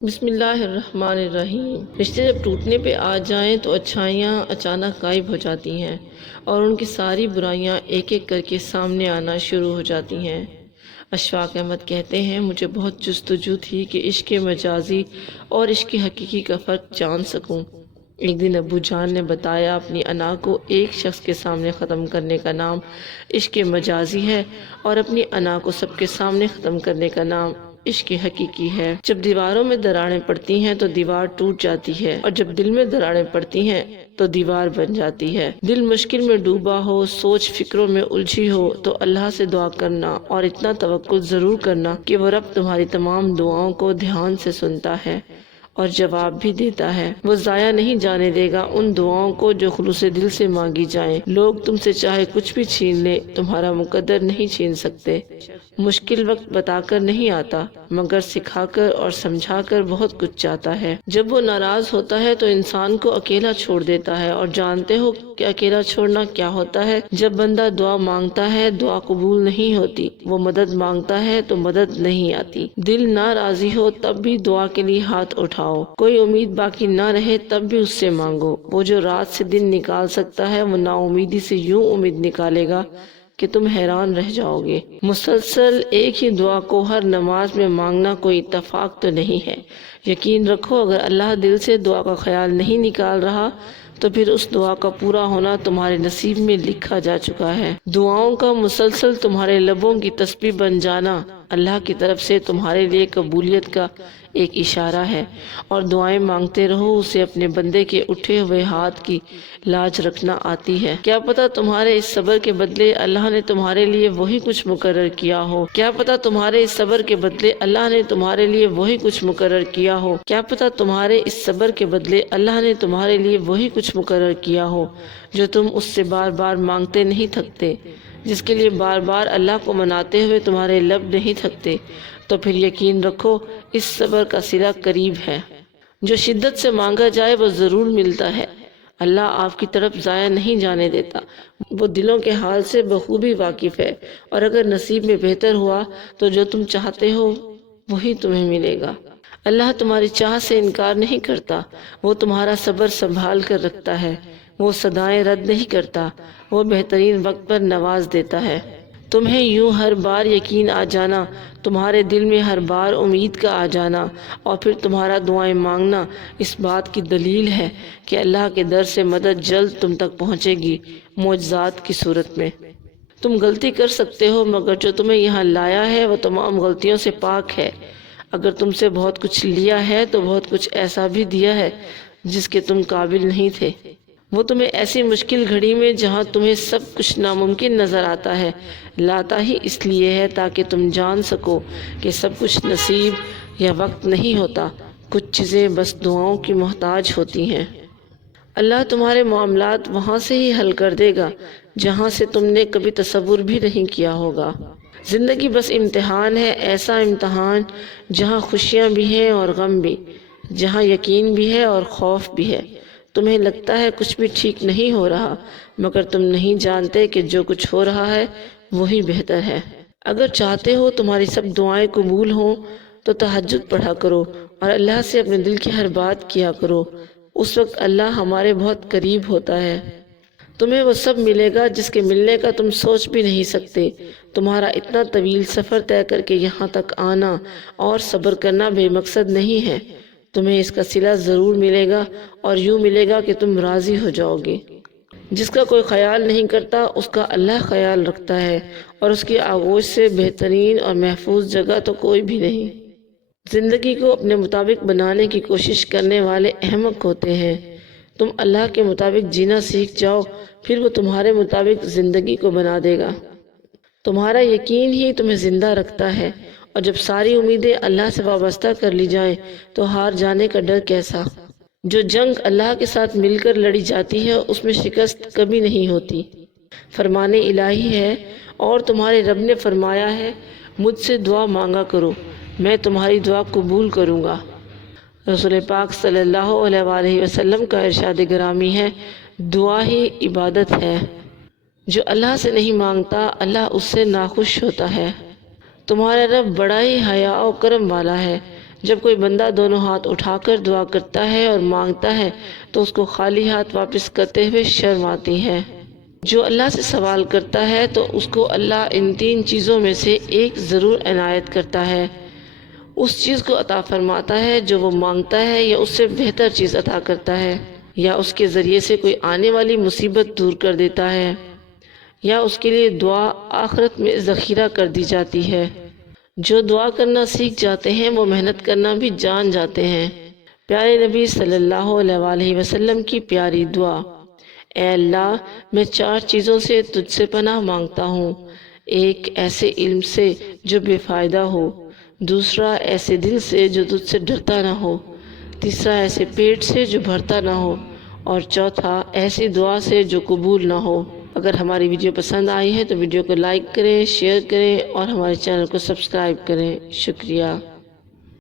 بسم اللہ الرحمن الرحیم۔ رشتے جب ٹوٹنے پہ آ جائیں تو اچھائیاں اچانک غائب ہو جاتی ہیں اور ان کی ساری برائیاں ایک ایک کر کے سامنے آنا شروع ہو جاتی ہیں۔ اشفاق احمد کہتے ہیں، مجھے بہت جستجو تھی کہ عشق مجازی اور عشق حقیقی کا فرق جان سکوں۔ ایک دن ابو جان نے بتایا، اپنی انا کو ایک شخص کے سامنے ختم کرنے کا نام عشق مجازی ہے اور اپنی انا کو سب کے سامنے ختم کرنے کا نام عشق حقیقی ہے۔ جب دیواروں میں دراڑیں پڑتی ہیں تو دیوار ٹوٹ جاتی ہے، اور جب دل میں دراڑیں پڑتی ہیں تو دیوار بن جاتی ہے۔ دل مشکل میں ڈوبا ہو، سوچ فکروں میں الجھی ہو تو اللہ سے دعا کرنا اور اتنا توکل ضرور کرنا کہ وہ رب تمہاری تمام دعاؤں کو دھیان سے سنتا ہے اور جواب بھی دیتا ہے۔ وہ ضائع نہیں جانے دے گا ان دعاؤں کو جو خلوص دل سے مانگی جائیں۔ لوگ تم سے چاہے کچھ بھی چھین لیں، تمہارا مقدر نہیں چھین سکتے۔ مشکل وقت بتا کر نہیں آتا، مگر سکھا کر اور سمجھا کر بہت کچھ چاہتا ہے۔ جب وہ ناراض ہوتا ہے تو انسان کو اکیلا چھوڑ دیتا ہے، اور جانتے ہو کہ اکیلا چھوڑنا کیا ہوتا ہے؟ جب بندہ دعا مانگتا ہے، دعا قبول نہیں ہوتی۔ وہ مدد مانگتا ہے تو مدد نہیں آتی۔ دل نہ راضی ہو تب بھی دعا کے لیے ہاتھ اٹھاؤ۔ کوئی امید باقی نہ رہے تب بھی اس سے مانگو۔ وہ جو رات سے دن نکال سکتا ہے، وہ نا امیدی سے یوں امید نکالے گا کہ تم حیران رہ جاؤ گے۔ مسلسل ایک ہی دعا کو ہر نماز میں مانگنا کوئی اتفاق تو نہیں ہے۔ یقین رکھو، اگر اللہ دل سے دعا کا خیال نہیں نکال رہا تو پھر اس دعا کا پورا ہونا تمہارے نصیب میں لکھا جا چکا ہے۔ دعاؤں کا مسلسل تمہارے لبوں کی تسبیح بن جانا اللہ کی طرف سے تمہارے لیے قبولیت کا ایک اشارہ ہے، اور دعائیں مانگتے رہو، اسے اپنے بندے کے اٹھے ہوئے ہاتھ کی لاج رکھنا آتی ہے۔ کیا پتہ تمہارے اس صبر کے بدلے اللہ نے تمہارے لیے وہی کچھ مقرر کیا ہو۔ کیا پتہ تمہارے اس صبر کے بدلے اللہ نے تمہارے لیے وہی کچھ مقرر کیا ہو۔ کیا پتہ تمہارے اس صبر کے بدلے اللہ نے تمہارے لیے وہی کچھ مقرر کیا ہو جو تم اس سے بار بار مانگتے نہیں تھکتے، جس کے لیے بار بار اللہ کو مناتے ہوئے تمہارے لب نہیں تھکتے۔ تو پھر یقین رکھو، اس صبر کا صلہ قریب ہے۔ جو شدت سے مانگا جائے وہ ضرور ملتا ہے۔ اللہ آپ کی طرف ضائع نہیں جانے دیتا، وہ دلوں کے حال سے بخوبی واقف ہے، اور اگر نصیب میں بہتر ہوا تو جو تم چاہتے ہو وہی تمہیں ملے گا۔ اللہ تمہاری چاہ سے انکار نہیں کرتا، وہ تمہارا صبر سنبھال کر رکھتا ہے۔ وہ صدائیں رد نہیں کرتا، وہ بہترین وقت پر نواز دیتا ہے۔ تمہیں یوں ہر بار یقین آ جانا، تمہارے دل میں ہر بار امید کا آ جانا، اور پھر تمہارا دعائیں مانگنا اس بات کی دلیل ہے کہ اللہ کے در سے مدد جلد تم تک پہنچے گی، معجزات کی صورت میں۔ تم غلطی کر سکتے ہو، مگر جو تمہیں یہاں لایا ہے وہ تمام غلطیوں سے پاک ہے۔ اگر تم سے بہت کچھ لیا ہے تو بہت کچھ ایسا بھی دیا ہے جس کے تم قابل نہیں تھے۔ وہ تمہیں ایسی مشکل گھڑی میں جہاں تمہیں سب کچھ ناممکن نظر آتا ہے لاتا ہی اس لیے ہے تاکہ تم جان سکو کہ سب کچھ نصیب یا وقت نہیں ہوتا، کچھ چیزیں بس دعاؤں کی محتاج ہوتی ہیں۔ اللہ تمہارے معاملات وہاں سے ہی حل کر دے گا جہاں سے تم نے کبھی تصور بھی نہیں کیا ہوگا۔ زندگی بس امتحان ہے، ایسا امتحان جہاں خوشیاں بھی ہیں اور غم بھی، جہاں یقین بھی ہے اور خوف بھی ہے۔ تمہیں لگتا ہے کچھ بھی ٹھیک نہیں ہو رہا، مگر تم نہیں جانتے کہ جو کچھ ہو رہا ہے وہی بہتر ہے۔ اگر چاہتے ہو تمہاری سب دعائیں قبول ہوں تو تہجد پڑھا کرو اور اللہ سے اپنے دل کی ہر بات کیا کرو، اس وقت اللہ ہمارے بہت قریب ہوتا ہے۔ تمہیں وہ سب ملے گا جس کے ملنے کا تم سوچ بھی نہیں سکتے۔ تمہارا اتنا طویل سفر طے کر کے یہاں تک آنا اور صبر کرنا بے مقصد نہیں ہے۔ تمہیں اس کا صلہ ضرور ملے گا، اور یوں ملے گا کہ تم راضی ہو جاؤ گے۔ جس کا کوئی خیال نہیں کرتا اس کا اللہ خیال رکھتا ہے، اور اس کی آغوش سے بہترین اور محفوظ جگہ تو کوئی بھی نہیں۔ زندگی کو اپنے مطابق بنانے کی کوشش کرنے والے احمق ہوتے ہیں۔ تم اللہ کے مطابق جینا سیکھ جاؤ، پھر وہ تمہارے مطابق زندگی کو بنا دے گا۔ تمہارا یقین ہی تمہیں زندہ رکھتا ہے، اور جب ساری امیدیں اللہ سے وابستہ کر لی جائیں تو ہار جانے کا ڈر کیسا؟ جو جنگ اللہ کے ساتھ مل کر لڑی جاتی ہے اس میں شکست کبھی نہیں ہوتی۔ فرمان الہی ہے، اور تمہارے رب نے فرمایا ہے، مجھ سے دعا مانگا کرو، میں تمہاری دعا قبول کروں گا۔ رسول پاک صلی اللہ علیہ وآلہ وسلم کا ارشاد گرامی ہے، دعا ہی عبادت ہے۔ جو اللہ سے نہیں مانگتا اللہ اس سے ناخوش ہوتا ہے۔ تمہارا رب بڑا ہی حیا و کرم والا ہے، جب کوئی بندہ دونوں ہاتھ اٹھا کر دعا کرتا ہے اور مانگتا ہے تو اس کو خالی ہاتھ واپس کرتے ہوئے شرم آتی ہے۔ جو اللہ سے سوال کرتا ہے تو اس کو اللہ ان 3 چیزوں میں سے ایک ضرور عنایت کرتا ہے۔ اس چیز کو عطا فرماتا ہے جو وہ مانگتا ہے، یا اس سے بہتر چیز عطا کرتا ہے، یا اس کے ذریعے سے کوئی آنے والی مصیبت دور کر دیتا ہے، یا اس کے لیے دعا آخرت میں ذخیرہ کر دی جاتی ہے۔ جو دعا کرنا سیکھ جاتے ہیں وہ محنت کرنا بھی جان جاتے ہیں۔ پیارے نبی صلی اللہ علیہ وآلہ وسلم کی پیاری دعا: اے اللہ، میں 4 چیزوں سے تجھ سے پناہ مانگتا ہوں۔ ایک، ایسے علم سے جو بے فائدہ ہو۔ دوسرا، ایسے دل سے جو تجھ سے ڈرتا نہ ہو۔ تیسرا، ایسے پیٹ سے جو بھرتا نہ ہو۔ اور چوتھا، ایسی دعا سے جو قبول نہ ہو۔ اگر ہماری ویڈیو پسند آئی ہے تو ویڈیو کو لائک کریں، شیئر کریں اور ہمارے چینل کو سبسکرائب کریں۔ شکریہ۔